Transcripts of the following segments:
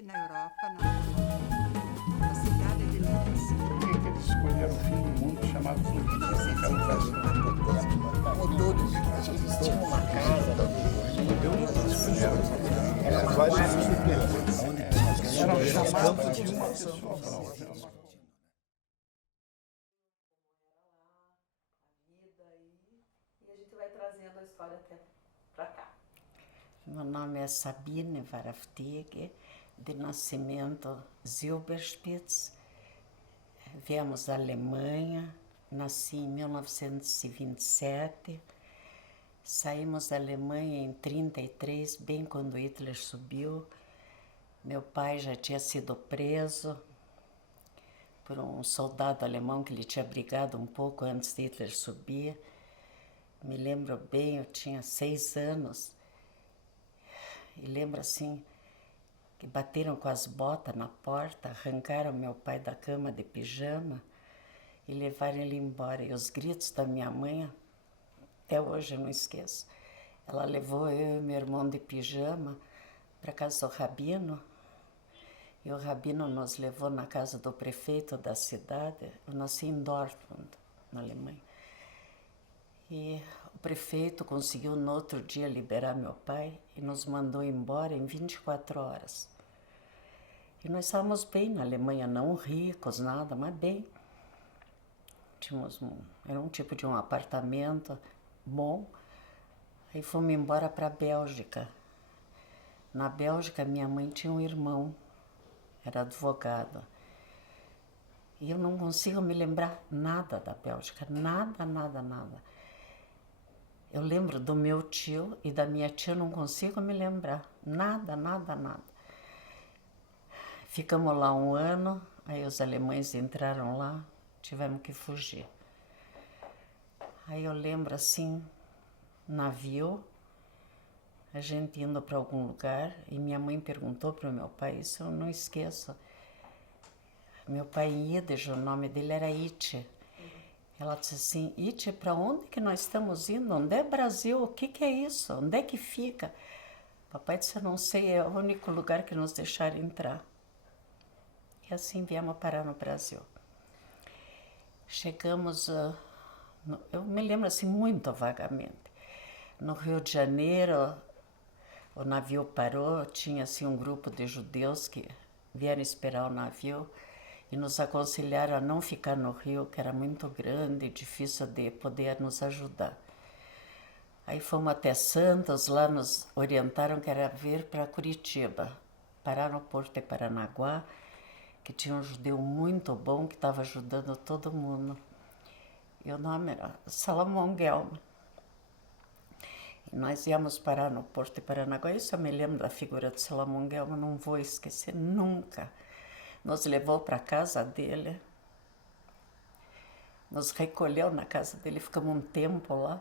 Na Europa, na cidade de Linz. Por que eles escolheram o fim do mundo chamado Em Zumbi? 1954. Mudou de vida. Eles tinham uma casa, Era uma Eram chamados de uma pessoa para outra. E a gente vai trazendo a história até para cá. Meu nome é Sabine Varaftege, de nascimento Silberspitz. Viemos da Alemanha, nasci em 1927. Saímos da Alemanha em 1933, bem quando Hitler subiu. Meu pai já tinha sido preso por um soldado alemão que ele tinha brigado um pouco antes de Hitler subir. Me lembro bem, eu tinha 6 anos. E lembro assim, que bateram com as botas na porta, arrancaram meu pai da cama de pijama e levaram ele embora. E os gritos da minha mãe, até hoje eu não esqueço. Ela levou eu e meu irmão de pijama para casa do rabino. E o rabino nos levou na casa do prefeito da cidade. Eu nasci em Dortmund, na Alemanha. E o prefeito conseguiu no outro dia liberar meu pai e nos mandou embora em 24 horas. E nós estávamos bem na Alemanha, não ricos, nada, mas bem. Era um tipo de um apartamento bom. Aí fomos embora para a Bélgica. Na Bélgica, minha mãe tinha um irmão, era advogado. E eu não consigo me lembrar nada da Bélgica, nada. Eu lembro do meu tio e da minha tia, eu não consigo me lembrar. Nada. Ficamos lá 1 ano, aí os alemães entraram lá, tivemos que fugir. Aí eu lembro assim, navio, a gente indo para algum lugar, e minha mãe perguntou para o meu pai, isso eu não esqueço. Meu pai em Yiddish, o nome dele era Itche. Ela disse assim, Itche, para onde que nós estamos indo? Onde é Brasil? O que é isso? Onde é que fica? Papai disse, eu não sei, é o único lugar que nos deixaram entrar. E assim viemos parar no Brasil. Chegamos, eu me lembro assim muito vagamente. No Rio de Janeiro, o navio parou, tinha assim um grupo de judeus que vieram esperar o navio e nos aconselharam a não ficar no Rio, que era muito grande e difícil de poder nos ajudar. Aí fomos até Santos, lá nos orientaram que era vir para Curitiba, parar no Porto de Paranaguá, que tinha um judeu muito bom que estava ajudando todo mundo. E o nome era Salomão Guelma. E nós íamos parar no Porto de Paranaguá, isso eu me lembro da figura de Salomão Guelma, não vou esquecer nunca. Nos levou para a casa dele, nos recolheu na casa dele, ficamos um tempo lá.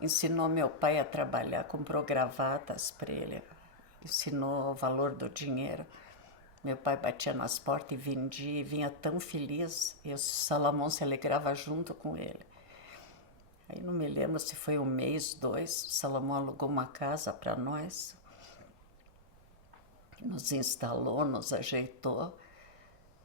Ensinou meu pai a trabalhar, comprou gravatas para ele, ensinou o valor do dinheiro. Meu pai batia nas portas e vendia, e vinha tão feliz, e o Salomão se alegrava junto com ele. Aí não me lembro se foi 1 mês, 2, o Salomão alugou uma casa para nós, nos instalou, nos ajeitou,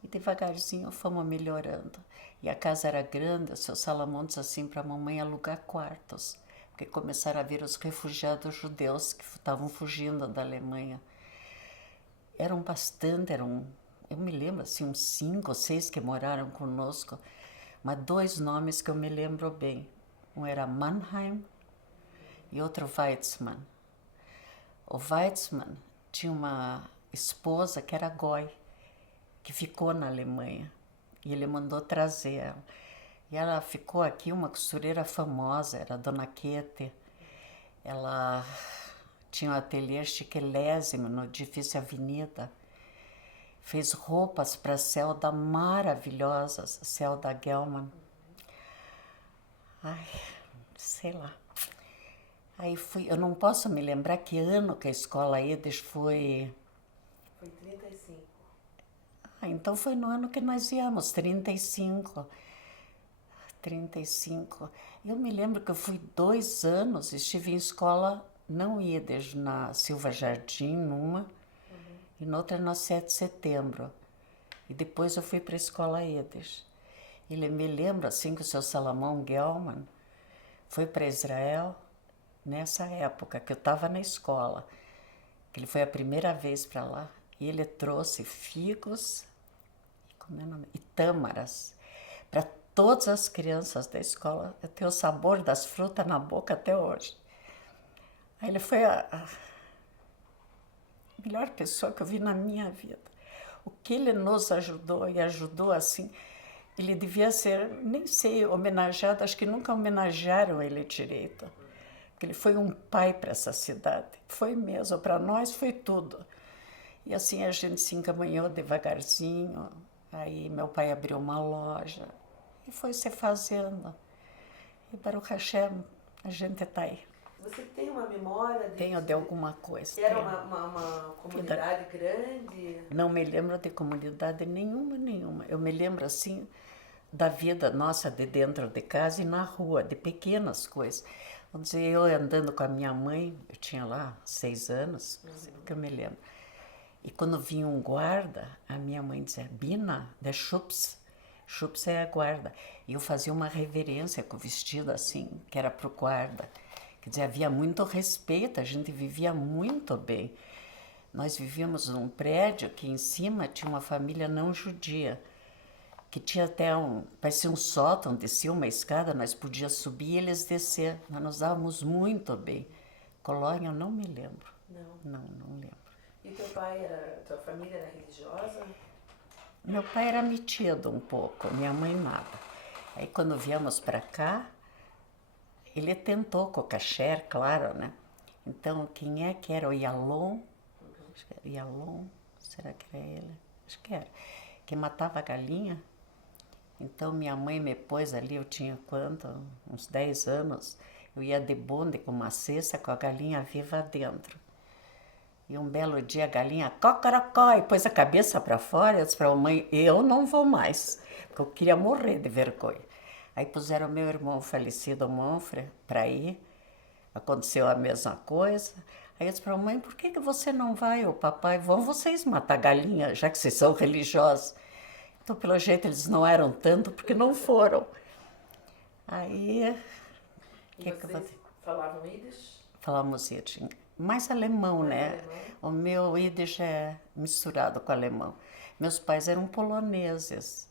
e devagarzinho fomos melhorando. E a casa era grande, o seu Salomão disse assim para a mamãe alugar quartos, porque começaram a vir os refugiados judeus que estavam fugindo da Alemanha. Eram bastante, eu me lembro assim, uns 5 ou 6 que moraram conosco, mas 2 nomes que eu me lembro bem. Um era Mannheim e outro Weizmann. O Weizmann tinha uma esposa que era goi, que ficou na Alemanha, e ele mandou trazer ela. E ela ficou aqui, uma costureira famosa, era a Dona Quete. Ela tinha um ateliê chiquelésimo no edifício Avenida. Fez roupas para Zelda maravilhosas, Zelda Gelman. Ai, sei lá. Aí eu não posso me lembrar que ano que a escola Yiddish foi... Foi 35. Então foi no ano que nós íamos, 35. Eu me lembro que eu fui 2 anos, estive em escola não Yiddish, na Silva Jardim, numa, e noutra no 7 de setembro. E depois eu fui para a escola Yiddish. Ele me lembra assim que o seu Salomão Gelman foi para Israel nessa época que eu estava na escola, que ele foi a primeira vez para lá, e ele trouxe figos e tâmaras para todas as crianças da escola. Eu tenho o sabor das frutas na boca até hoje. Aí ele foi a melhor pessoa que eu vi na minha vida. O que ele nos ajudou, e ajudou assim, ele devia ser, nem sei, homenageado, acho que nunca homenagearam ele direito. Porque ele foi um pai para essa cidade, foi mesmo, para nós foi tudo. E assim a gente se encaminhou devagarzinho, aí meu pai abriu uma loja e foi se fazendo. E Baruch Hashem, a gente está aí. Você tem uma memória Tenho de alguma coisa. Era uma comunidade grande? Não me lembro de comunidade nenhuma. Eu me lembro, assim, da vida nossa de dentro de casa e na rua, de pequenas coisas. Vamos dizer, eu andando com a minha mãe, eu tinha lá 6 anos, que eu me lembro. E quando vinha um guarda, a minha mãe dizia, Bina, de Schups. Schups é a guarda. E eu fazia uma reverência com o vestido assim, que era para o guarda. Quer dizer, havia muito respeito, a gente vivia muito bem. Nós vivíamos num prédio que em cima tinha uma família não judia, que tinha até parecia um sótão, descia uma escada, nós podíamos subir e eles descer. Nós nos dávamos muito bem. Colônia, eu não me lembro. Não lembro. E tua família era religiosa? Meu pai era metido um pouco, minha mãe nada. Aí quando viemos para cá, ele tentou com o kasher, claro, né? Então, quem é que era? O Yalom? Acho que era Yalom, será que era ele? Acho que era. Que matava a galinha. Então, minha mãe me pôs ali, eu tinha quanto? Uns 10 anos. Eu ia de bonde com uma cesta com a galinha viva dentro. E um belo dia a galinha, cocorocó, e pôs a cabeça para fora. Eu disse para a mãe, eu não vou mais, porque eu queria morrer de vergonha. Aí puseram meu irmão falecido, Monfre, para ir. Aconteceu a mesma coisa. Aí eu disse para a mãe, por que você não vai, ô papai? Vão vocês matar galinha, já que vocês são religiosos. Então, pelo jeito, eles não eram tanto, porque não foram. Aí... E vocês falavam Yiddish? Falamos Yiddish. Mais alemão, né? Alemão. O meu Yiddish é misturado com alemão. Meus pais eram poloneses.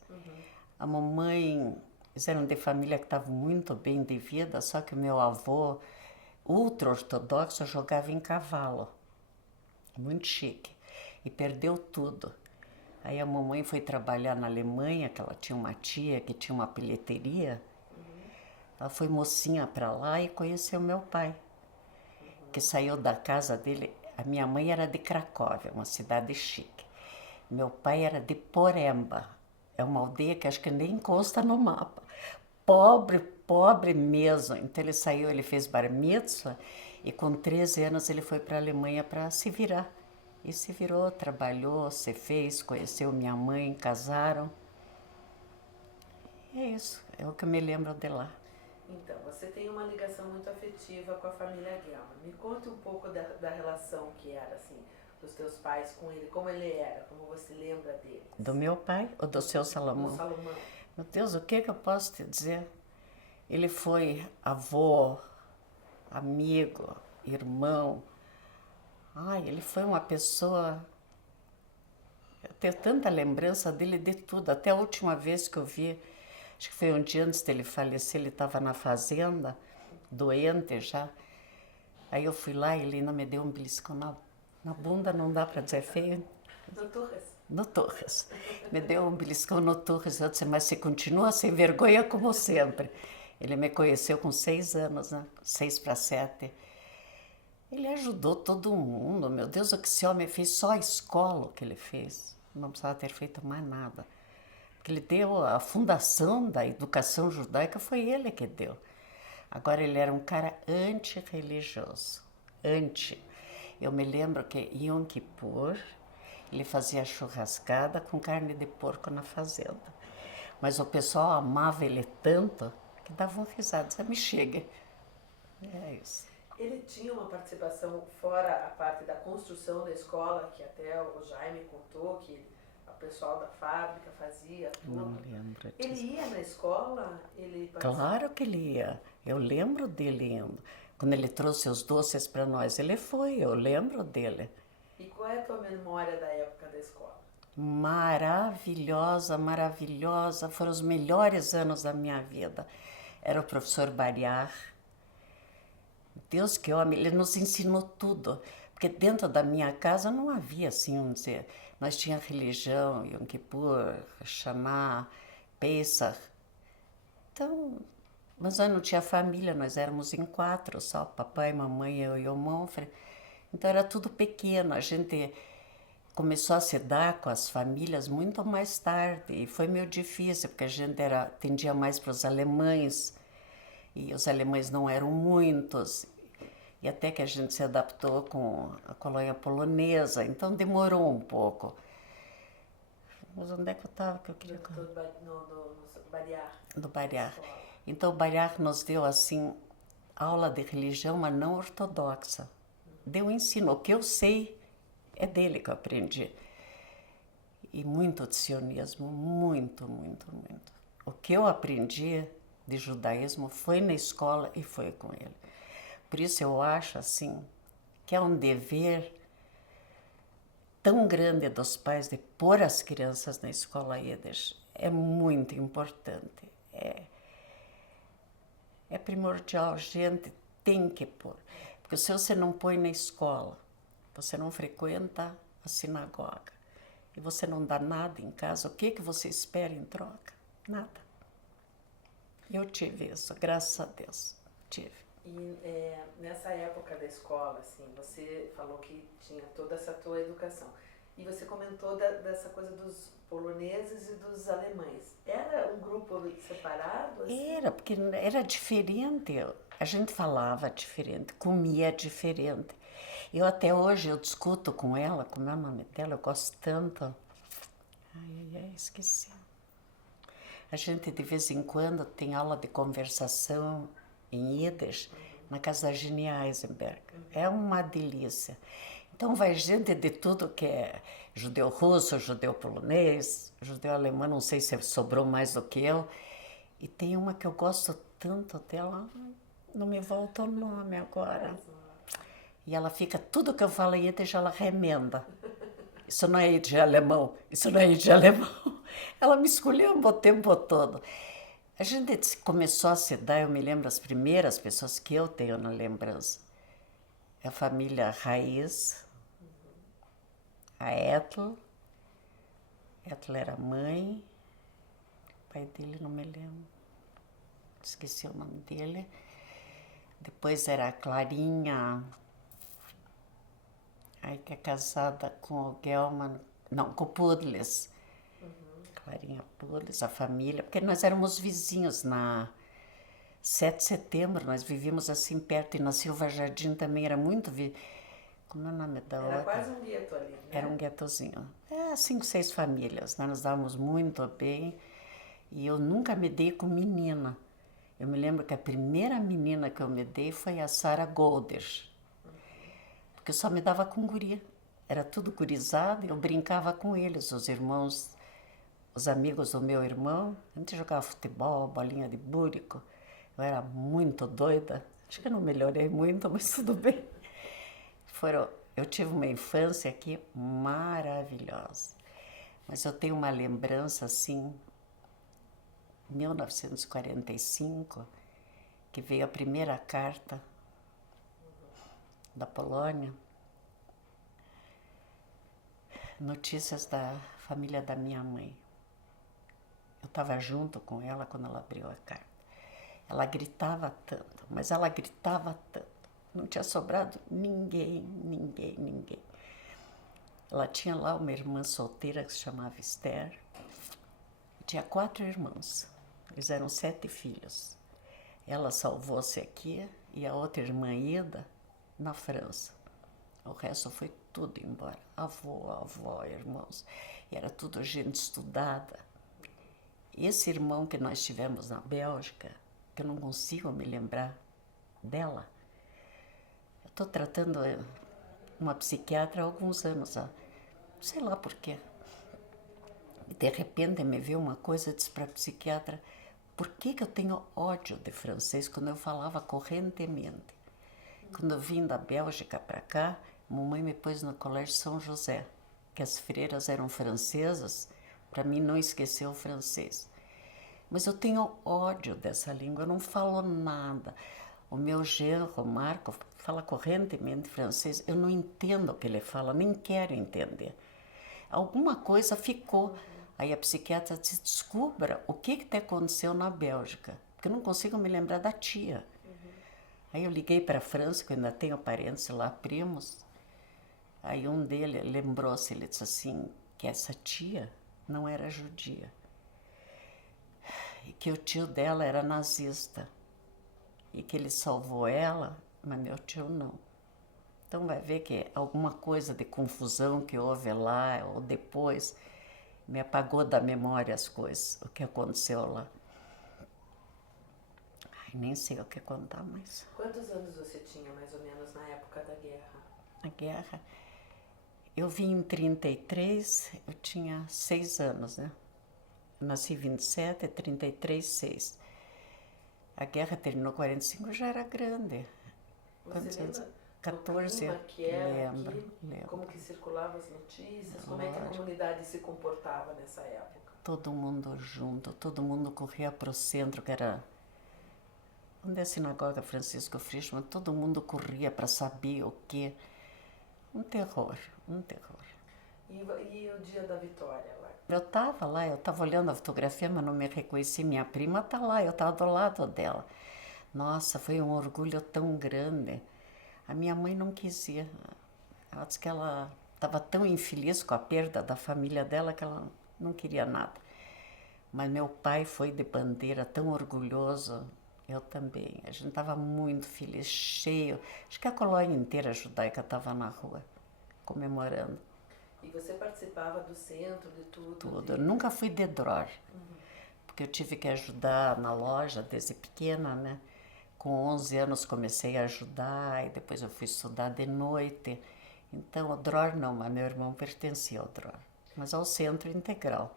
A mamãe... Eles eram de família que estava muito bem de vida, só que o meu avô, ultra-ortodoxo, jogava em cavalo. Muito chique. E perdeu tudo. Aí a mamãe foi trabalhar na Alemanha, que ela tinha uma tia que tinha uma peleteria. Ela foi mocinha para lá e conheceu meu pai, que saiu da casa dele. A minha mãe era de Cracóvia, uma cidade chique. Meu pai era de Poremba. É uma aldeia que acho que nem consta no mapa. Pobre mesmo. Então ele saiu, ele fez bar mitzvah e com 13 anos ele foi para a Alemanha para se virar. E se virou, trabalhou, se fez, conheceu minha mãe, casaram. E é isso, é o que eu me lembro de lá. Então, você tem uma ligação muito afetiva com a família Gelman. Me conta um pouco da relação que era, assim, dos teus pais com ele, como ele era, como você lembra dele. Do meu pai ou do seu Salomão? Do Salomão. Meu Deus, o que eu posso te dizer? Ele foi avô, amigo, irmão. Ai, ele foi uma pessoa... Eu tenho tanta lembrança dele de tudo. Até a última vez que eu vi, acho que foi um dia antes dele falecer, ele estava na fazenda, doente já. Aí eu fui lá e ele ainda me deu um beliscão na bunda, não dá para dizer feio. No Torres. No Torres. Me deu um beliscão no Torres. Eu disse, mas você continua sem vergonha como sempre. Ele me conheceu com 6 anos, né? 6 para 7. Ele ajudou todo mundo. Meu Deus, o que esse homem fez, só a escola que ele fez. Não precisava ter feito mais nada. Porque ele deu a fundação da educação judaica, foi ele que deu. Agora, ele era um cara antirreligioso. Eu me lembro que Yom Kippur, ele fazia churrascada com carne de porco na fazenda. Mas o pessoal amava ele tanto que davam risada. Dizia, me chega. É isso. Ele tinha uma participação fora a parte da construção da escola, que até o Jaime contou, que o pessoal da fábrica fazia tudo. Não lembro Ele disso. ia na escola? Ele Claro que ele ia. Eu lembro dele indo. Quando ele trouxe os doces para nós, ele foi. Eu lembro dele. E qual é a tua memória da época da escola? Maravilhosa, maravilhosa. Foram os melhores anos da minha vida. Era o professor Bariar. Deus que homem, ele nos ensinou tudo. Porque dentro da minha casa não havia assim, vamos dizer, nós tínhamos religião, Yom Kippur, Shammah, Pesach. Então, mas nós não tinha família, nós éramos em 4 só, papai, mamãe, eu e o Monfre. Então era tudo pequeno, a gente começou a se dar com as famílias muito mais tarde. E foi meio difícil, porque a gente atendia mais para os alemães, e os alemães não eram muitos. E até que a gente se adaptou com a colônia polonesa, então demorou um pouco. Mas onde é que eu estava que eu queria... No Bariar. Do Bariar. Então o Bariar nos deu assim aula de religião, mas não ortodoxa. Deu ensino. O que eu sei é dele que eu aprendi. E muito de sionismo, muito, muito, muito. O que eu aprendi de judaísmo foi na escola e foi com ele. Por isso eu acho assim que é um dever tão grande dos pais de pôr as crianças na escola Yiddish. É muito importante. É primordial, gente tem que pôr. Porque se você não põe na escola, você não frequenta a sinagoga e você não dá nada em casa, o que você espera em troca? Nada. Eu tive isso, graças a Deus, tive. E nessa época da escola, assim, você falou que tinha toda essa tua educação. E você comentou dessa coisa dos poloneses e dos alemães. Era um grupo separado? Assim? Era, porque era diferente. A gente falava diferente, comia diferente. Eu até hoje eu discuto com ela, como é o nome dela, eu gosto tanto. Esqueci. A gente de vez em quando tem aula de conversação em Yiddish na casa da Gini Eisenberg. É uma delícia. Então vai gente de tudo que é judeu russo, judeu polonês, judeu alemão, não sei se sobrou mais do que eu. E tem uma que eu gosto tanto dela, não me volta o nome agora. E ela fica, tudo que eu falo em Yiddish, ela remenda. Isso não é de alemão, isso não é de alemão. Ela me escolheu o tempo todo. A gente começou a se dar, eu me lembro, as primeiras pessoas que eu tenho na lembrança. É a família Raiz, a Ethel. Ethel era mãe, o pai dele não me lembro, esqueci o nome dele. Depois era a Clarinha, aí que é casada com o Gelman, não, com o Pudlis. Clarinha Pudlis, a família, porque nós éramos vizinhos na 7 de setembro, nós vivíamos assim perto, e na Silva Jardim também era muito... Como é o nome da outra? Era quase um gueto ali, né? Era um guetozinho. 5, 6 famílias, nós nos dávamos muito bem, e eu nunca me dei com menina. Eu me lembro que a primeira menina que eu me dei foi a Sarah Golder, porque eu só me dava com guria. Era tudo gurizado, e eu brincava com eles, os irmãos, os amigos do meu irmão. A gente jogava futebol, bolinha de búrico. Eu era muito doida. Acho que eu não melhorei muito, mas tudo bem. Eu tive uma infância aqui maravilhosa. Mas eu tenho uma lembrança, assim, 1945, que veio a primeira carta da Polônia. Notícias da família da minha mãe. Eu estava junto com ela quando ela abriu a carta. Ela gritava tanto, mas ela gritava tanto. Não tinha sobrado ninguém. Ela tinha lá uma irmã solteira que se chamava Esther. Tinha 4 irmãos. Eles eram 7 filhos. Ela salvou-se aqui e a outra irmã Ida na França. O resto foi tudo embora. Avó, irmãos. E era tudo gente estudada. Esse irmão que nós tivemos na Bélgica, que eu não consigo me lembrar dela, Estou tratando uma psiquiatra há alguns anos, sei lá por quê. De repente me veio uma coisa, disse para a psiquiatra, por que eu tenho ódio de francês quando eu falava correntemente? Quando eu vim da Bélgica para cá, mamãe me pôs no Colégio São José, que as freiras eram francesas, para mim não esquecer o francês. Mas eu tenho ódio dessa língua, eu não falo nada. O meu genro, o Marco, fala correntemente francês, eu não entendo o que ele fala, nem quero entender. Alguma coisa ficou. Aí a psiquiatra disse, descubra o que te aconteceu na Bélgica, porque eu não consigo me lembrar da tia. Aí eu liguei para a França, que eu ainda tenho parentes lá, primos. Aí um deles lembrou-se, ele disse assim, que essa tia não era judia. E que o tio dela era nazista. E que ele salvou ela, mas meu tio não. Então vai ver que alguma coisa de confusão que houve lá ou depois me apagou da memória as coisas, o que aconteceu lá. Ai, nem sei o que contar mais. Quantos anos você tinha, mais ou menos, na época da guerra? A guerra, eu vim em 33, eu tinha 6 anos, né? Eu nasci em 27, 33, 6. A guerra terminou em 45, eu já era grande. Você lembra 14 do clima que era lembro, aqui? lembro. Como que circulavam as notícias? Como é que a Lógico. comunidade se comportava nessa época? Todo mundo junto, todo mundo corria para o centro, que era onde é a sinagoga Francisco Frischmann, todo mundo corria para saber o quê. Um terror, um terror. E o dia da vitória lá? Eu estava olhando a fotografia, mas não me reconheci. Minha prima está lá, eu estava do lado dela. Nossa, foi um orgulho tão grande. A minha mãe não quis ir. Ela disse que ela estava tão infeliz com a perda da família dela que ela não queria nada. Mas meu pai foi de bandeira, tão orgulhoso. Eu também. A gente estava muito feliz, cheio. Acho que a colônia inteira judaica estava na rua, comemorando. E você participava do centro, de tudo? Tudo. Eu nunca fui de Dror, porque eu tive que ajudar na loja desde pequena, né? Com 11 anos comecei a ajudar e depois eu fui estudar de noite. Então, o Dror não, mas meu irmão pertencia ao Dror. Mas ao centro integral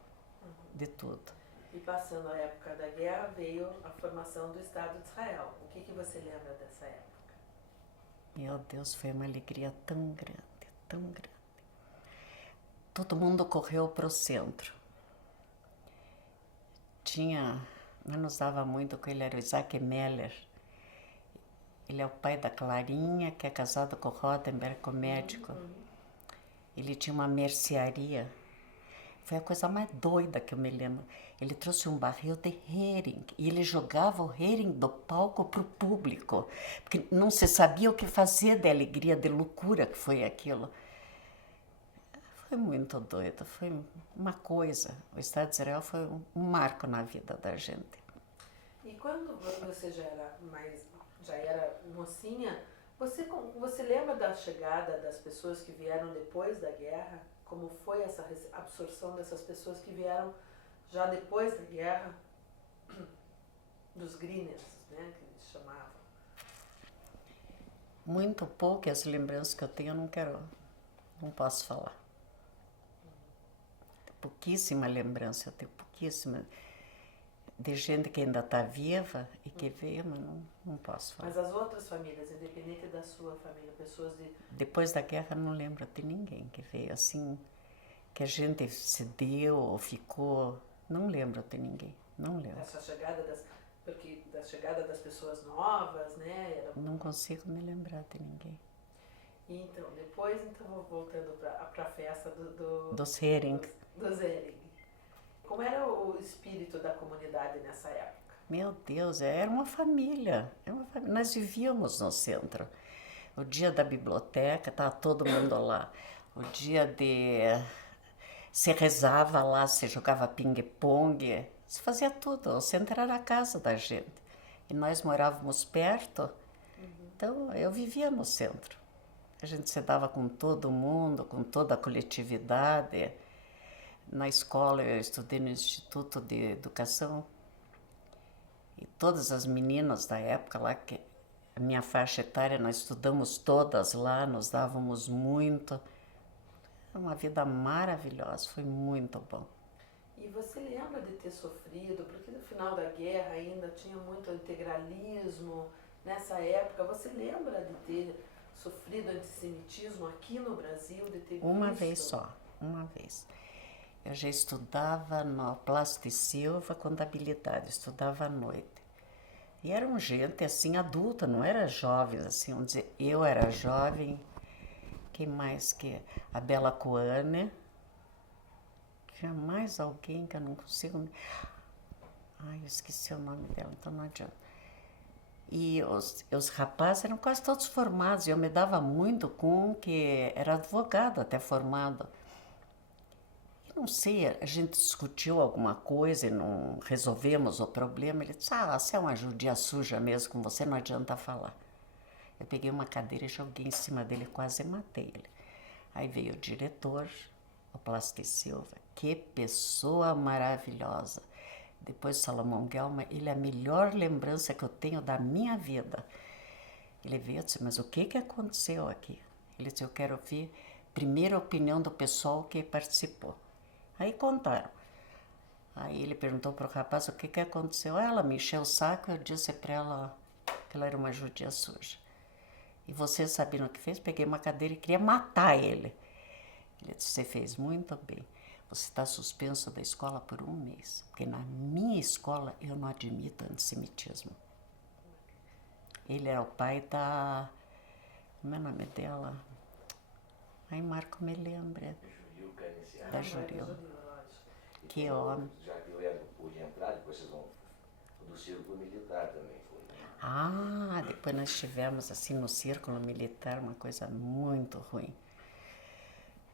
de tudo. E passando a época da guerra, veio a formação do Estado de Israel. O que você lembra dessa época? Meu Deus, foi uma alegria tão grande, tão grande. Todo mundo correu para o centro. Não nos dava muito com ele, era o Isaac Meller. Ele é o pai da Clarinha, que é casado com o Rodenberg, com o médico. Ele tinha uma mercearia. Foi a coisa mais doida que eu me lembro. Ele trouxe um barril de hering e ele jogava o hering do palco para o público, porque não se sabia o que fazer de alegria, de loucura que foi aquilo. Foi muito doido, foi uma coisa. O Estado de Israel foi um marco na vida da gente. E quando você já era mocinha, você lembra da chegada das pessoas que vieram depois da guerra? Como foi essa absorção dessas pessoas que vieram já depois da guerra? Dos Greeners, né, que eles chamavam. Muito poucas lembranças que eu tenho, não posso falar. Pouquíssima lembrança, eu tenho pouquíssima. De gente que ainda está viva e que veio, mas não posso falar. Mas as outras famílias, independente da sua família, pessoas de... Depois da guerra, não lembro de ninguém que veio assim, que a gente se deu ou ficou. Não lembro de ninguém, não lembro. Essa chegada porque da chegada das pessoas novas, né? Não consigo me lembrar de ninguém. E então, depois, voltando para a festa dos Hering. Dos Hering. Como era o espírito da comunidade nessa época? Meu Deus, era uma família. Nós vivíamos no centro. O dia da biblioteca, estava todo mundo lá. O dia se rezava lá, se jogava ping-pong, se fazia tudo. O centro era a casa da gente. E nós morávamos perto, então eu vivia no centro. A gente se dava com todo mundo, com toda a coletividade. Na escola, eu estudei no Instituto de Educação. E todas as meninas da época lá, que a minha faixa etária, nós estudamos todas lá, nos dávamos muito. Era uma vida maravilhosa, foi muito bom. E você lembra de ter sofrido, porque no final da guerra ainda tinha muito integralismo, nessa época, você lembra de ter sofrido antissemitismo aqui no Brasil, de ter Uma visto? vez só, uma vez. Eu já estudava no Plácido e Silva, contabilidade, estudava à noite. E eram gente assim, adulta, não era jovens, assim, vamos dizer, eu era jovem, quem mais que? A Bela Coane, tinha mais alguém que eu não consigo... Ai, eu esqueci o nome dela, então não adianta. E os rapazes eram quase todos formados, e eu me dava muito com um que era advogado até formado. Não sei, a gente discutiu alguma coisa e não resolvemos o problema. Ele disse, você é uma judia suja mesmo, com você não adianta falar. Eu peguei uma cadeira e joguei em cima dele, quase matei ele. Aí veio o diretor, o Plácido e Silva. Que pessoa maravilhosa. Depois Salomão Guelma, ele é a melhor lembrança que eu tenho da minha vida. Ele veio e disse, mas o que aconteceu aqui? Ele disse, eu quero ouvir primeiro a opinião do pessoal que participou. Aí contaram. Aí ele perguntou para o rapaz o que aconteceu. Ela me encheu o saco e eu disse para ela que ela era uma judia suja. E você sabendo o que fez? Peguei uma cadeira e queria matar ele. Ele disse, você fez muito bem. Você está suspenso da escola por 1 mês. Porque na minha escola eu não admito antissemitismo. Ele era o pai da... Como é o nome dela? Ai, Marco me lembra. Da Juril. Que homem. Já que eu pude entrar, depois vocês vão do círculo militar também. Foi, né? Ah, depois nós estivemos assim no círculo militar, uma coisa muito ruim.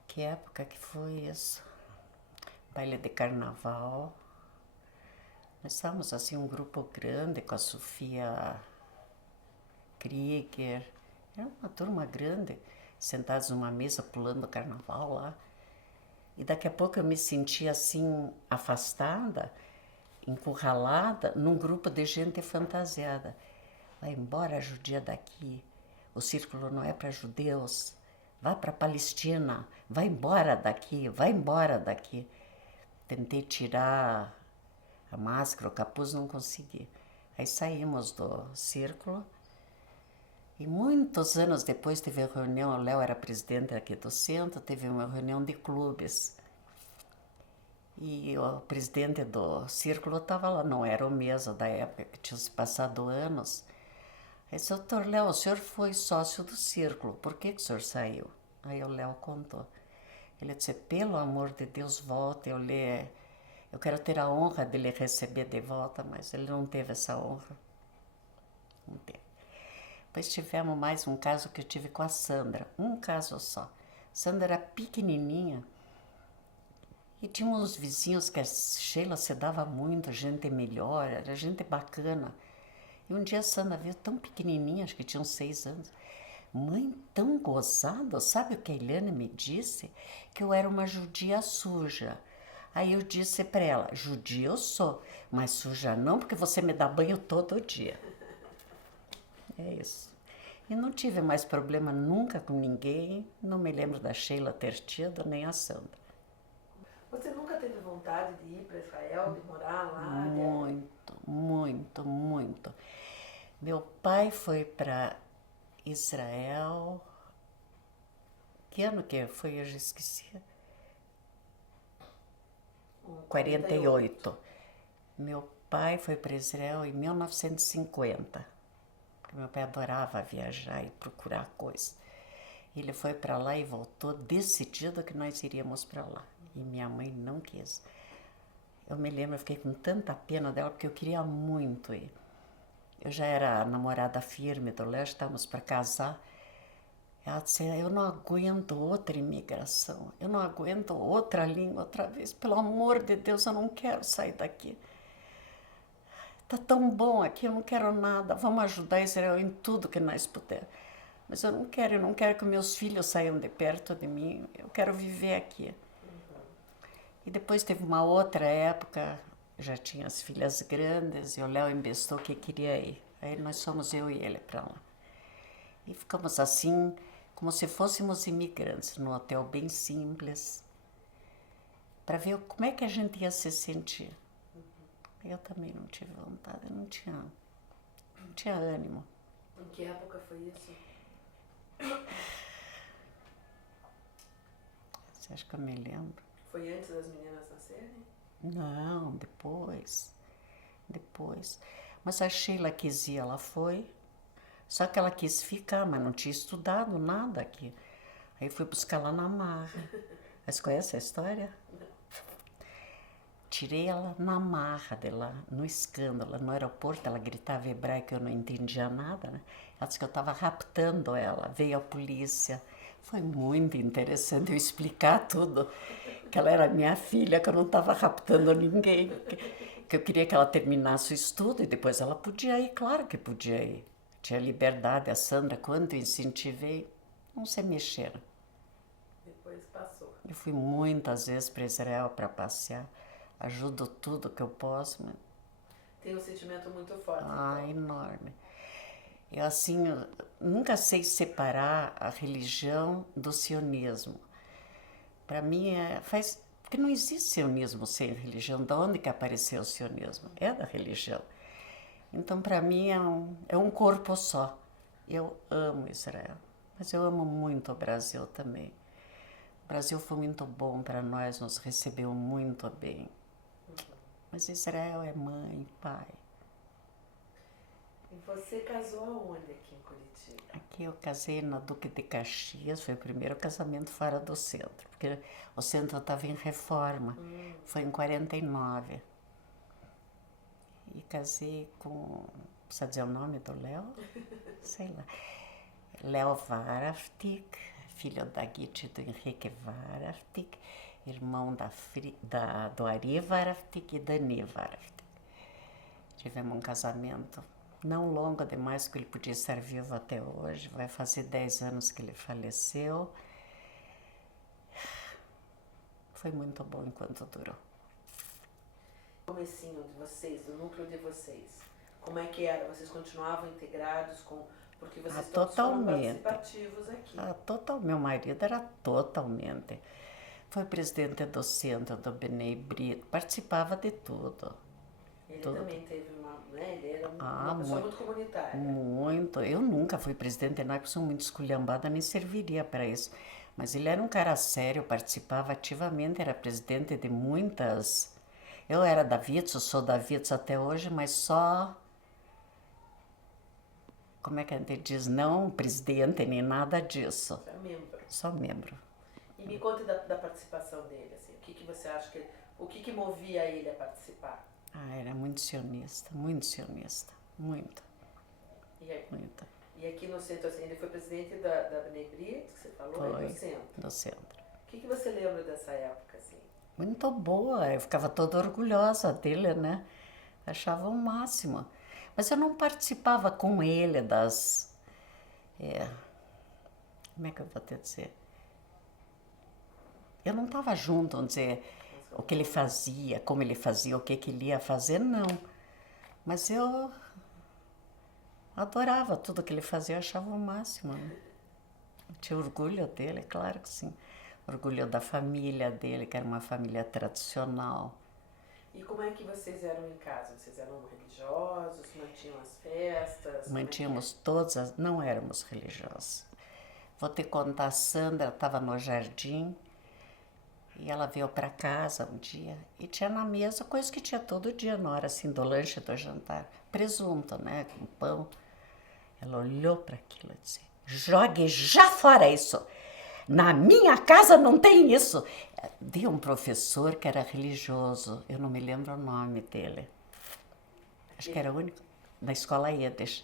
Que época que foi isso? Baile de carnaval. Nós estávamos assim um grupo grande com a Sofia Krieger. Era uma turma grande, sentados numa mesa pulando carnaval lá. E daqui a pouco eu me senti assim, afastada, encurralada, num grupo de gente fantasiada. Vai embora, judia, daqui. O círculo não é para judeus. Vá para a Palestina. Vai embora daqui, vai embora daqui. Tentei tirar a máscara, o capuz, não consegui. Aí saímos do círculo. E muitos anos depois teve a reunião, o Léo era presidente aqui do centro, teve uma reunião de clubes. E o presidente do círculo estava lá, não era o mesmo da época, que tinha se passado anos. Aí disse, doutor Léo, o senhor foi sócio do círculo, por que o senhor saiu? Aí o Léo contou. Ele disse, pelo amor de Deus, volte, eu quero ter a honra de lhe receber de volta, mas ele não teve essa honra. Não teve. Depois tivemos mais um caso que eu tive com a Sandra, um caso só. Sandra era pequenininha e tinha uns vizinhos que a Sheila se dava muito, gente melhor, era gente bacana. E um dia a Sandra veio tão pequenininha, acho que tinha uns 6 anos. Mãe, tão gozada, sabe o que a Eliane me disse? Que eu era uma judia suja. Aí eu disse para ela, judia eu sou, mas suja não, porque você me dá banho todo dia. É isso. E não tive mais problema nunca com ninguém, não me lembro da Sheila ter tido, nem a Sandra. Você nunca teve vontade de ir para Israel, de morar lá? Muito, muito, muito. Meu pai foi para Israel... Que ano que foi? Eu já esqueci. 48. Meu pai foi para Israel em 1950. Meu pai adorava viajar e procurar coisas. Ele foi para lá e voltou decidido que nós iríamos para lá. E minha mãe não quis. Eu me lembro, eu fiquei com tanta pena dela, porque eu queria muito ir. Eu já era namorada firme do Léo, estávamos para casar. Ela disse, eu não aguento outra imigração, eu não aguento outra língua outra vez. Pelo amor de Deus, eu não quero sair daqui. Tá tão bom aqui, eu não quero nada. Vamos ajudar Israel em tudo que nós pudermos. Mas eu não quero que meus filhos saiam de perto de mim. Eu quero viver aqui. E depois teve uma outra época, já tinha as filhas grandes, e o Léo embestou que queria ir. Aí nós fomos eu e ele para lá. E ficamos assim, como se fôssemos imigrantes, num hotel bem simples, para ver como é que a gente ia se sentir. Eu também não tive vontade, não tinha ânimo. Em que época foi isso? Você acha que eu me lembro? Foi antes das meninas nascerem? Não, depois. Mas a Sheila quis ir, ela foi. Só que ela quis ficar, mas não tinha estudado nada aqui. Aí fui buscar lá na marra. Vocês conhecem a história? Tirei ela na marra de lá, no escândalo, no aeroporto. Ela gritava hebraico, eu não entendia nada, né? Ela disse que eu estava raptando ela. Veio a polícia. Foi muito interessante eu explicar tudo. Que ela era minha filha, que eu não estava raptando ninguém. Que eu queria que ela terminasse o estudo e depois ela podia ir, claro que podia ir. Tinha liberdade. A Sandra, quando eu incentivei, não se mexeram. Depois passou. Eu fui muitas vezes para Israel para passear. Ajudo tudo que eu posso, mas... Tem um sentimento muito forte. então. Enorme. Eu, assim, nunca sei separar a religião do sionismo. Para mim, porque não existe sionismo sem religião. De onde que apareceu o sionismo? É da religião. Então, para mim, é um corpo só. Eu amo Israel, mas eu amo muito o Brasil também. O Brasil foi muito bom para nós, nos recebeu muito bem. Mas Israel é mãe, pai. E você casou aonde aqui em Curitiba? Aqui eu casei na Duque de Caxias, foi o primeiro casamento fora do centro, porque o centro estava em reforma, foi em 49. E casei com, precisa dizer o nome do Léo? Sei lá. Léo Varaftik, filho da Guite e do Henrique Varaftik, irmão do Ari Varaftik e Dani Varaftik. Tivemos um casamento não longo demais, que ele podia estar vivo até hoje. Vai fazer 10 anos que ele faleceu. Foi muito bom enquanto durou. O comecinho de vocês, do núcleo de vocês, como é que era? Vocês continuavam integrados com... Porque vocês todos foram totalmente. participativos aqui. Meu marido era totalmente. Foi presidente do centro, do Bnei Brit, participava de tudo. Ele tudo. também teve uma... Né? Ele era uma pessoa muito comunitária. Muito. Eu nunca fui presidente de nada, porque sou muito esculhambada, nem serviria para isso. Mas ele era um cara sério, participava ativamente, era presidente de muitas... Eu era da Vitz, sou da Vitz até hoje, mas só... Como é que a gente diz? Não presidente, nem nada disso. Só membro. Só membro. E me conte da participação dele, assim, o que você acha que... O que movia ele a participar? Era muito sionista, muito. Muito. E aqui no centro, assim, ele foi presidente da Bnei Brit, que você falou, Foi, e do centro. do centro. O que você lembra dessa época, assim? Muito boa, eu ficava toda orgulhosa dele, né? Achava o máximo. Mas eu não participava com ele das... como é que eu vou te dizer? Eu não estava junto, vamos dizer, o que ele fazia, como ele fazia, o que ele ia fazer, não. Mas eu adorava tudo que ele fazia, eu achava o máximo. Né? Eu tinha orgulho dele, claro que sim. Orgulho da família dele, que era uma família tradicional. E como é que vocês eram em casa? Vocês eram religiosos? Mantinham as festas? Mantínhamos todas, não éramos religiosos. Vou te contar, a Sandra estava no jardim e ela veio para casa um dia e tinha na mesa coisa que tinha todo dia na hora assim do lanche, do jantar. Presunto, né, com pão. Ela olhou para aquilo e disse, jogue já fora isso. Na minha casa não tem isso. De um professor que era religioso, eu não me lembro o nome dele. Acho que era o único, da escola Yiddish.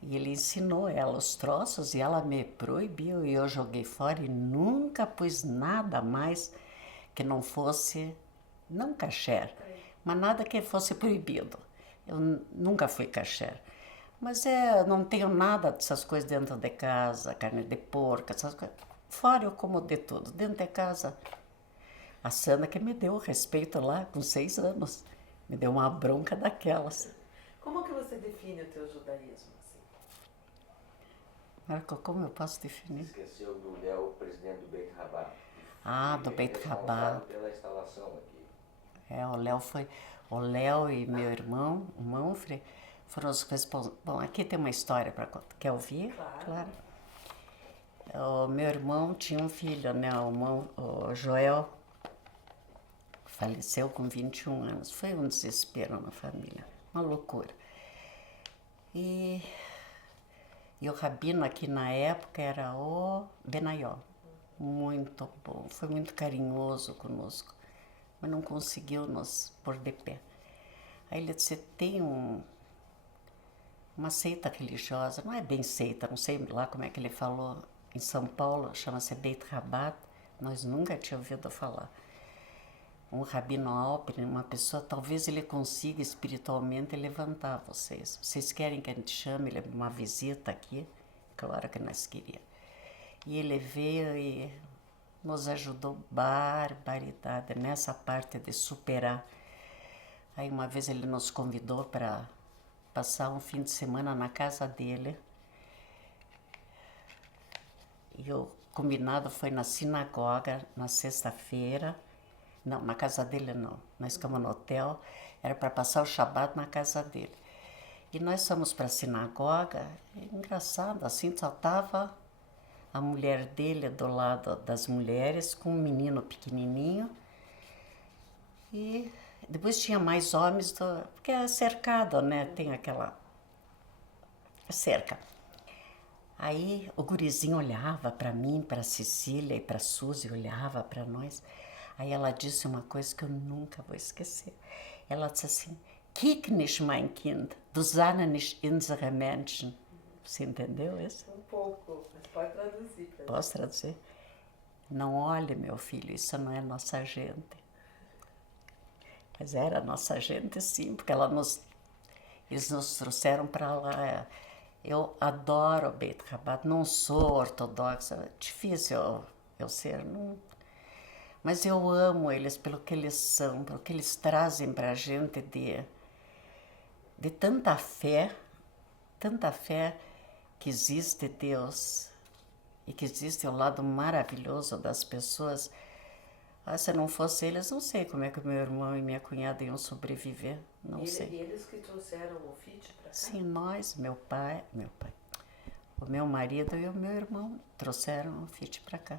E ele ensinou ela os troços e ela me proibiu e eu joguei fora e nunca pus nada mais que não fosse, não kasher, mas nada que fosse proibido. Eu nunca fui kasher. Mas não tenho nada dessas coisas dentro de casa, carne de porco, essas coisas. Fora eu como de tudo. Dentro de casa, a Sandra que me deu o respeito lá com 6 anos. Me deu uma bronca daquelas. Como que você define o teu judaísmo? Assim? Marco, como eu posso definir? Esqueceu do Léo, o presidente do Beit Rabat. Ah, do Beit Rabat. Pela instalação aqui. O Léo e meu irmão, o Manfred, foram os responsáveis. Bom, aqui tem uma história para contar. Quer ouvir? Claro. O meu irmão tinha um filho, né? O Joel faleceu com 21 anos. Foi um desespero na família, uma loucura. E o rabino aqui na época era o Benaiol. Muito bom, foi muito carinhoso conosco, mas não conseguiu nos pôr de pé. Aí ele disse, tem uma seita religiosa, não é bem seita, não sei lá como é que ele falou, em São Paulo, chama-se Beit Rabat, nós nunca tínhamos ouvido falar. Um rabino Alpine, uma pessoa, talvez ele consiga espiritualmente levantar vocês. Vocês querem que a gente chame ele uma visita aqui? Claro que nós queríamos. E ele veio e nos ajudou barbaridade nessa parte de superar. Aí uma vez ele nos convidou para passar um fim de semana na casa dele. E o combinado foi na sinagoga, na sexta-feira. Não, na casa dele não. Nós ficamos no hotel. Era para passar o Shabat na casa dele. E nós fomos para a sinagoga. Engraçado, assim, só estava a mulher dele do lado das mulheres, com um menino pequenininho. E depois tinha mais homens, porque é cercado, né? Tem aquela cerca. Aí o gurizinho olhava para mim, para a Cecília e para a Suzy, olhava para nós. Aí ela disse uma coisa que eu nunca vou esquecer. Ela disse assim, Kick nicht, mein Kind, du sahne nicht unsere Menschen. Você entendeu isso? Um pouco, mas pode traduzir pra gente. Posso traduzir? Não olhe, meu filho, isso não é nossa gente. Mas era nossa gente, sim, porque eles nos trouxeram para lá. Eu adoro o Beit Rabat, não sou ortodoxa, é difícil eu ser, não. Mas eu amo eles pelo que eles são, pelo que eles trazem para a gente de tanta fé que existe Deus e que existe o lado maravilhoso das pessoas. Se não fosse eles, não sei como é que meu irmão e minha cunhada iam sobreviver, não sei. E eles que trouxeram o FIT para cá? Sim, nós, meu pai, o meu marido e o meu irmão trouxeram o FIT para cá.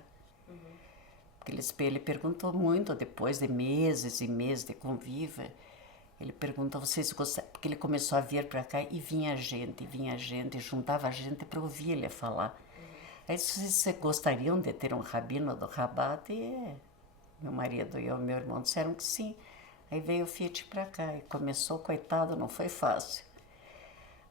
Ele perguntou muito, depois de meses e meses de convívio, ele perguntou, vocês gostam? Porque ele começou a vir para cá e vinha gente, juntava gente para ouvir ele falar. Aí vocês gostariam de ter um rabino do Rabat? E meu marido e o meu irmão disseram que sim. Aí veio o FIT para cá e começou, coitado, não foi fácil.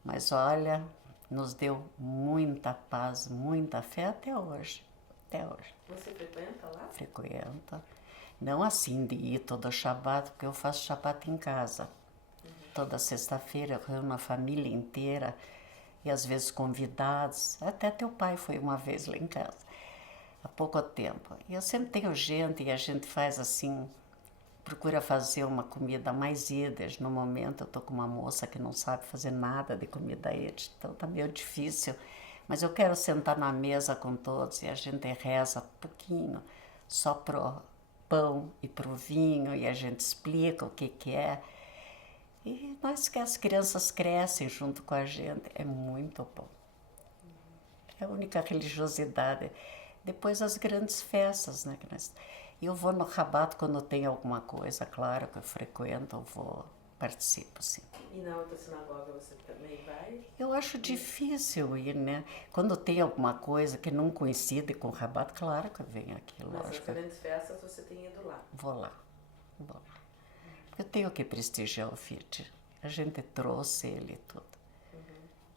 Mas olha, nos deu muita paz, muita fé até hoje. Até hoje. Você frequenta lá? Frequento. Não assim de ir todo Shabat, porque eu faço Shabat em casa. Toda sexta-feira eu reúno a família inteira e às vezes convidados. Até teu pai foi uma vez lá em casa, há pouco tempo. E eu sempre tenho gente e a gente faz assim, procura fazer uma comida mais Yiddish. No momento eu estou com uma moça que não sabe fazer nada de comida Yiddish, então está meio difícil. Mas eu quero sentar na mesa com todos e a gente reza um pouquinho, só pro pão e pro vinho, e a gente explica o que é. E as crianças crescem junto com a gente, é muito bom. É a única religiosidade. Depois as grandes festas, né? Eu vou no Rabat quando tem alguma coisa, claro que eu frequento, eu vou, participo, sim. E na outra sinagoga você também vai? Eu acho difícil ir, né? Quando tem alguma coisa que não coincide com o Rabat, claro que eu venho aqui, Mas lógico. nas grandes festas você tem ido lá? Vou lá. Eu tenho que prestigiar o FIT. A gente trouxe ele e tudo.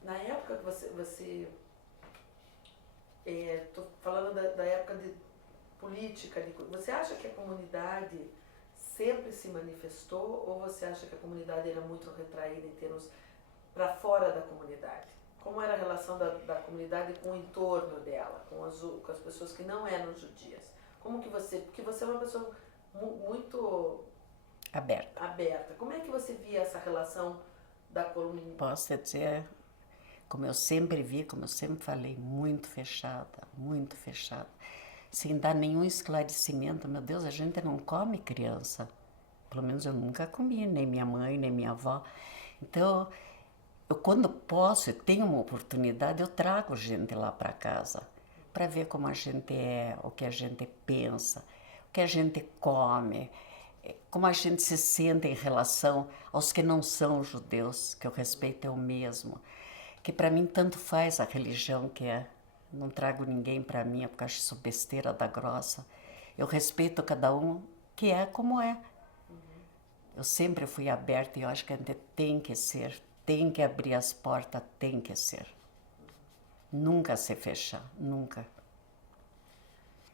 Na época que você tô falando da época de política, você acha que a comunidade sempre se manifestou ou você acha que a comunidade era muito retraída em termos para fora da comunidade? Como era a relação da comunidade com o entorno dela, com as pessoas que não eram judias? Como que porque você é uma pessoa muito Aberta. Como é que você via essa relação da comunidade? Posso dizer, como eu sempre vi, como eu sempre falei, muito fechada, sem dar nenhum esclarecimento. Meu Deus, a gente não come criança. Pelo menos eu nunca comi, nem minha mãe, nem minha avó. Então, eu quando posso, eu tenho uma oportunidade, eu trago gente lá para casa, para ver como a gente é, o que a gente pensa, o que a gente come, como a gente se sente em relação aos que não são judeus, que o respeito é o mesmo. Que para mim tanto faz a religião que é. Não trago ninguém para mim, porque acho isso besteira da grossa. Eu respeito cada um que é como é. Eu sempre fui aberta e eu acho que a gente tem que ser, tem que abrir as portas, tem que ser. Nunca se fechar, nunca.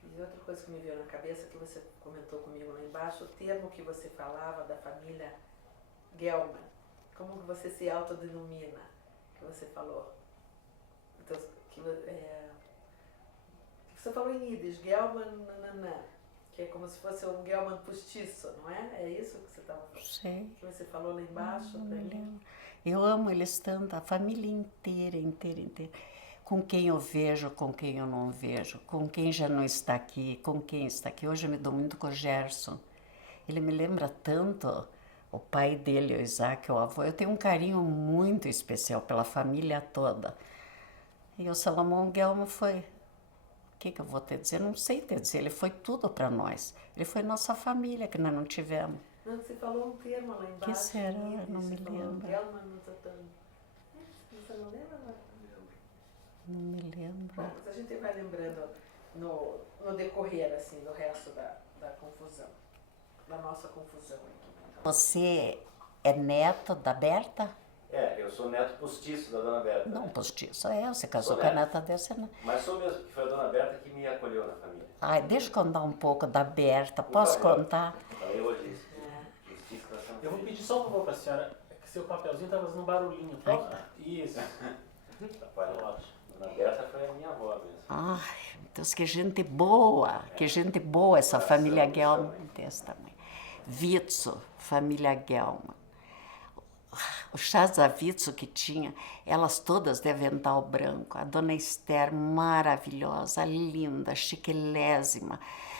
E outra coisa que me veio na cabeça, que você comentou comigo lá embaixo, o termo que você falava da família Gelman. Como que você se autodenomina, que você falou? Então, você falou em Yiddish, Gelman, nananã, que é como se fosse um Gelman postiço, não é? É isso que você estava falando? Sei. Que você falou lá embaixo para mim? Eu amo eles tanto, a família inteira, inteira, inteira. Com quem eu vejo, com quem eu não vejo, com quem já não está aqui, com quem está aqui. Hoje eu me dou muito com o Gerson. Ele me lembra tanto o pai dele, o Isaac, o avô. Eu tenho um carinho muito especial pela família toda. E o Salomão Gelman foi... O que eu vou te dizer? Não sei te dizer. Ele foi tudo para nós. Ele foi nossa família, que nós não tivemos. Não, você falou um termo lá embaixo. Que será? Yiddish, Não me você falou lembro. Gelman, você não lembra? Não me lembro. Bom, mas a gente vai lembrando no decorrer, assim, do resto da confusão. Da nossa confusão aqui. Você é neto da Berta? É, eu sou neto postiço da Dona Berta. Não, né? postiço. Você casou Sou com a neto. neta dessa, né? Mas sou mesmo, que foi a Dona Berta que me acolheu na família. Ai, deixa eu contar um pouco da Berta. Por Posso favor. contar? Falei hoje isso. Justiça da Santa Eu vou Fé. pedir só um favor pra senhora, é que seu papelzinho tá fazendo barulhinho. Isso. Rapaz, Ótimo. Dona Berta foi a minha avó mesmo. Ai, meu Deus, que gente boa. Que gente boa essa Coração família do Gelman tamanho. desse tamanho. Witzo, família Gelman. O Chazavitso que tinha, elas todas de avental branco. A dona Esther, maravilhosa, linda, chiquilésima,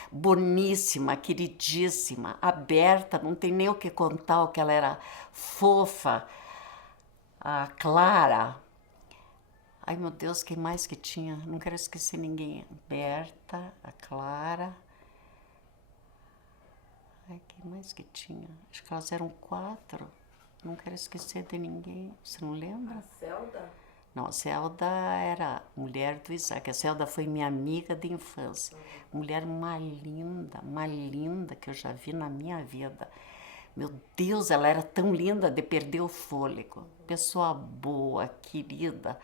boníssima, queridíssima, aberta, não tem nem o que contar, o que ela era fofa. A Clara. Ai, meu Deus, quem mais que tinha? Não quero esquecer ninguém. Berta, a Clara. Ai, quem mais que tinha? Acho que elas eram 4. Não quero esquecer de ninguém. Você não lembra? A Zelda? Não, a Zelda era mulher do Isaac. A Zelda foi minha amiga de infância. Mulher mais linda que eu já vi na minha vida. Meu Deus, ela era tão linda de perder o fôlego. Pessoa boa, querida.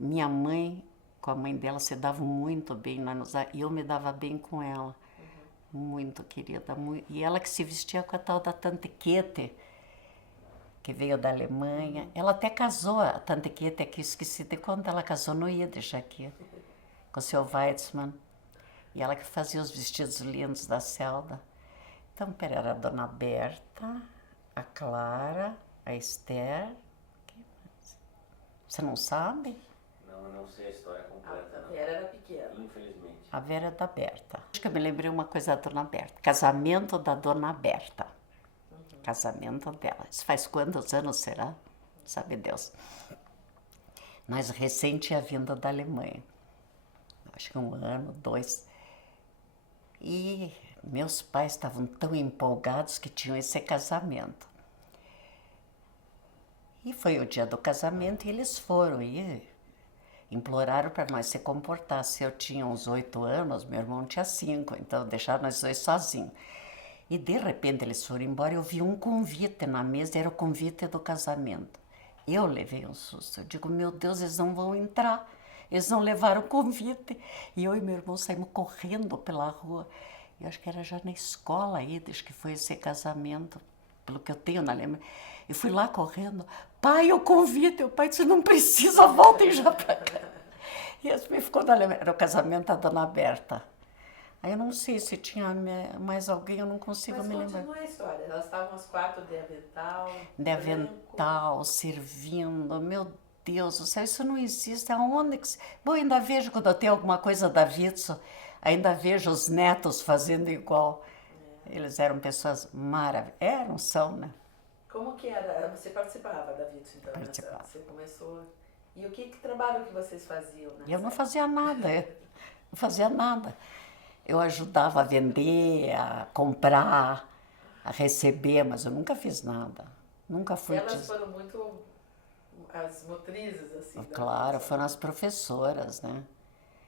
Minha mãe, com a mãe dela, se dava muito bem. E eu me dava bem com ela. Muito querida. E ela que se vestia com a tal da Tante Kete, que veio da Alemanha. Ela até casou, a Tante Kete, aqui, esqueci de contar, ela casou no Yiddish aqui, com o seu Weizmann. E ela que fazia os vestidos lindos da Zelda. Então, pera, era a Dona Berta, a Clara, a Esther. Quem mais? Você não sabe? Não, eu não sei a história completa, A não. Vera era pequena. Infelizmente. A Vera da Berta. Acho que eu me lembrei uma coisa da Dona Berta. Casamento da Dona Berta. Casamento dela. Isso faz quantos anos será? Sabe Deus. Mas recente a vinda da Alemanha. Acho que 1 ano, 2. E meus pais estavam tão empolgados que tinham esse casamento. E foi o dia do casamento e eles foram e imploraram para nós se comportar. Se eu tinha uns 8 anos, meu irmão tinha 5, então deixaram nós 2 sozinhos. E de repente eles foram embora, eu vi um convite na mesa, era o convite do casamento. Eu levei um susto, eu digo, meu Deus, eles não vão entrar, eles não levaram o convite. E eu e meu irmão saímos correndo pela rua. Eu acho que era já na escola aí, desde que foi esse casamento, pelo que eu tenho na lembrança. Eu fui lá correndo, pai, o convite. O pai disse, não precisa, voltem já para cá. E assim me ficou na lembrança, era o casamento da Dona Berta. Aí eu não sei se tinha mais alguém, eu não consigo Mas me lembrar. continua a história. Elas estavam as 4 de avental. De avental, servindo, meu Deus do céu, isso não existe. Aonde que... Bom, ainda vejo quando eu tenho alguma coisa da Witzel, ainda vejo os netos fazendo igual. Eles eram pessoas maravilhosas. São, né? Como que era? Você participava da Witzel, então? Participava. Você começou... E o que trabalho que vocês faziam? Eu não fazia nada, não fazia nada. Eu ajudava a vender, a comprar, a receber, mas eu nunca fiz nada. Nunca fui... Elas foram muito as motrizes, assim. da Claro, Witzel. foram as professoras, né?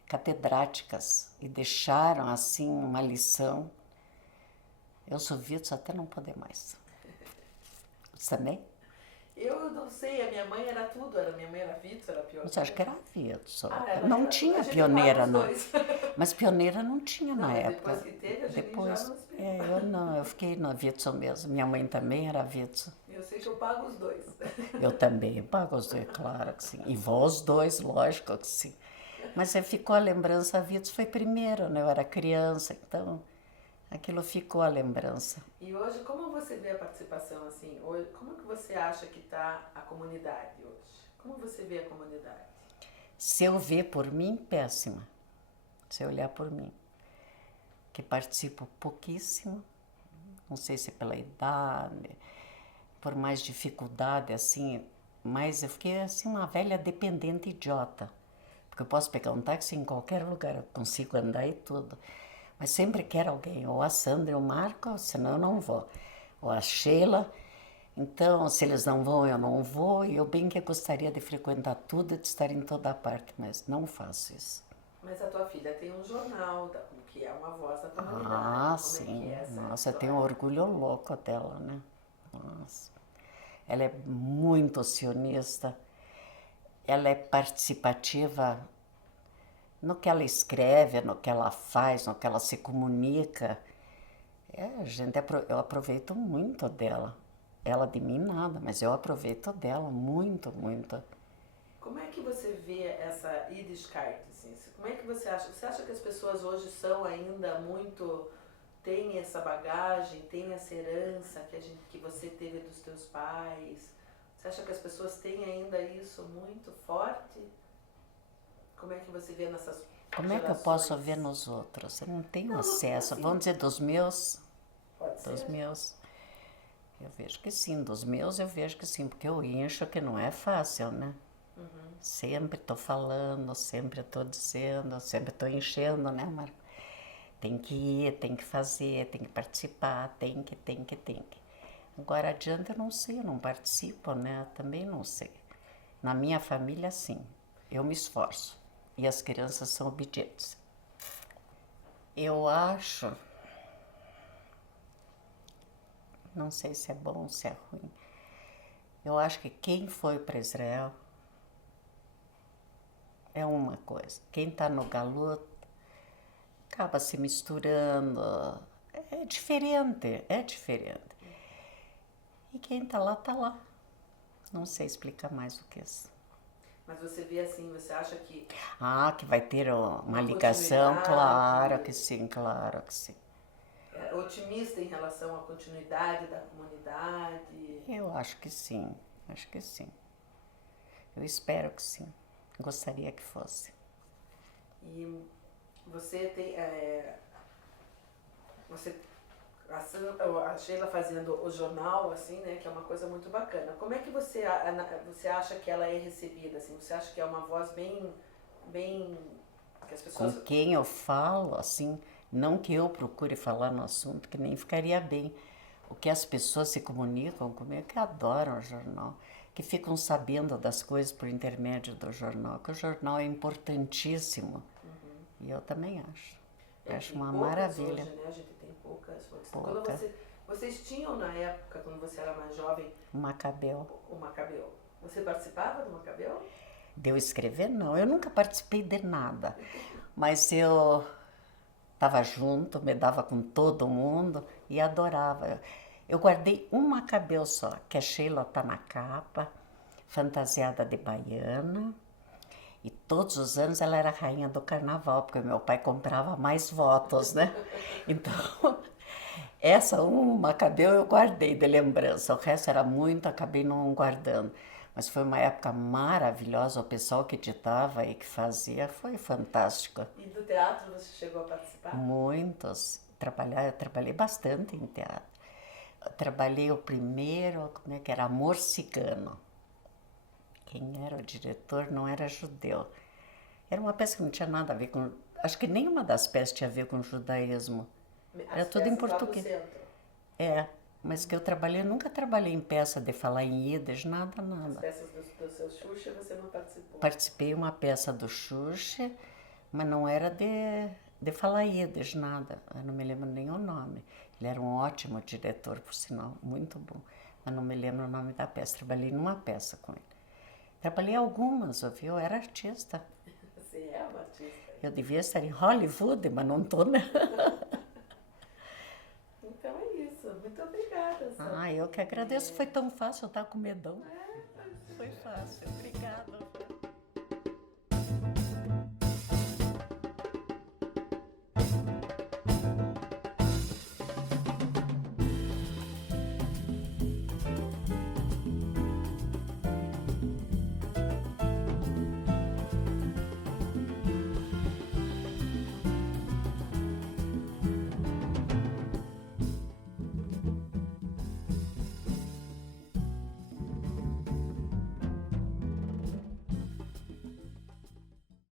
Catedráticas. E deixaram, assim, uma lição. Eu sou Witzel até não poder mais. Você também? Eu não sei, a minha mãe era tudo. Minha mãe era Witzel, era pioneira. Você acha que era Witzel? Ela Não era- tinha a gente pioneira, amava não. os dois. Mas pioneira não tinha Não, na mas época. depois que teve, a gente Depois, já não se eu não, eu fiquei na Witzel mesmo. Minha mãe também era Witzel. Eu sei que eu pago os dois. Eu também pago os dois, claro que sim. E vou os dois, lógico que sim. Mas ficou a lembrança, a Witzel foi primeiro, né? Eu era criança, então aquilo ficou a lembrança. E hoje, como você vê a participação, assim? Hoje, como que você acha que está a comunidade hoje? Como você vê a comunidade? Se eu ver por mim, péssima. Se eu olhar por mim. Que participo pouquíssimo, não sei se pela idade, por mais dificuldade, assim, mas eu fiquei assim uma velha dependente idiota. Porque eu posso pegar um táxi em qualquer lugar, eu consigo andar e tudo. Mas sempre quero alguém, ou a Sandra ou o Marco, senão eu não vou. Ou a Sheila. Então, se eles não vão, eu não vou. E eu bem que gostaria de frequentar tudo e de estar em toda parte, mas não faço isso. Mas a tua filha tem um jornal, que é uma voz da comunidade. Ah, Como sim. é que é essa Nossa, eu história? tenho um orgulho louco dela, né? Nossa. Ela é muito sionista. Ela é participativa no que ela escreve, no que ela faz, no que ela se comunica. Eu aproveito muito dela. Ela de mim nada, mas eu aproveito dela muito, muito. Como é que você vê essa Yiddishkeit, assim? Como é que você acha? Você acha que as pessoas hoje são ainda muito... têm essa bagagem, têm essa herança que você teve dos teus pais? Você acha que as pessoas têm ainda isso muito forte? Como é que você vê nessas Como é que eu posso ver nos outros? Eu não tenho Não, acesso. assim, Vamos dizer, dos meus... Pode ser. Dos meus, eu vejo que sim, dos meus eu vejo que sim, porque eu encho que não é fácil, né? Sempre estou falando, sempre estou dizendo, sempre estou enchendo, né, Marco? Tem que ir, tem que fazer, tem que participar, tem que. Agora adiante eu não sei, eu não participo, né? Também não sei. Na minha família, sim, eu me esforço e as crianças são obedientes. Eu acho... Não sei se é bom ou se é ruim. Eu acho que quem foi para Israel é uma coisa. Quem está no galuto acaba se misturando. É diferente, é diferente. E quem está lá, está lá. Não sei explicar mais do que isso. Mas você vê assim, você acha que... Ah, que vai ter uma Uma ligação? continuidade. Claro que sim, claro que sim. é otimista em relação à continuidade da comunidade? Eu acho que sim, acho que sim. Eu espero que sim. Gostaria que fosse. E você tem... a Sheila fazendo o jornal, assim, né, que é uma coisa muito bacana. Como é que você acha que ela é recebida, assim? Você acha que é uma voz bem que as pessoas... Com quem eu falo, assim, não que eu procure falar no assunto, que nem ficaria bem. O que as pessoas se comunicam comigo, que adoram o jornal, que ficam sabendo das coisas por intermédio do jornal, que o jornal é importantíssimo. E eu também acho. Acho tem uma poucas maravilha. Hoje, né? A gente tem poucas fontes. Pouca. Quando vocês tinham na época, quando você era mais jovem, O Macabeu. o Macabeu. Você participava do Macabeu? De eu escrever, não. Eu nunca participei de nada. Mas eu estava junto, me dava com todo mundo e adorava. Eu guardei um Macabeu só, que a Sheila está na capa, fantasiada de baiana. E todos os anos ela era rainha do carnaval, porque meu pai comprava mais votos, né? Então, essa Macabeu eu guardei de lembrança. O resto era muito, acabei não guardando. Mas foi uma época maravilhosa, o pessoal que editava e que fazia foi fantástico. E do teatro você chegou a participar? Muitos. Eu trabalhei bastante em teatro. Eu trabalhei o primeiro, como é que era? Amor Cigano. Quem era o diretor não era judeu. Era uma peça que não tinha nada a ver com... Acho que nenhuma das peças tinha a ver com judaísmo. Era As tudo em peças lá do português. centro. É, mas que eu trabalhei, nunca trabalhei em peça de falar em Yiddish, nada, As nada. peças do seu Xuxa você não participou? Participei de uma peça do Xuxa, mas não era de falar Yiddish, nada. Eu não me lembro nem o nome. Ele era um ótimo diretor, por sinal, muito bom. Mas não me lembro o nome da peça. Trabalhei numa peça com ele. Trabalhei algumas, ouviu? Eu era artista. Você é uma artista. Eu devia estar em Hollywood, mas não estou, né? Então é isso. Muito obrigada. Ah, eu que agradeço. Foi tão fácil, eu estava com medão. Foi fácil. Obrigada.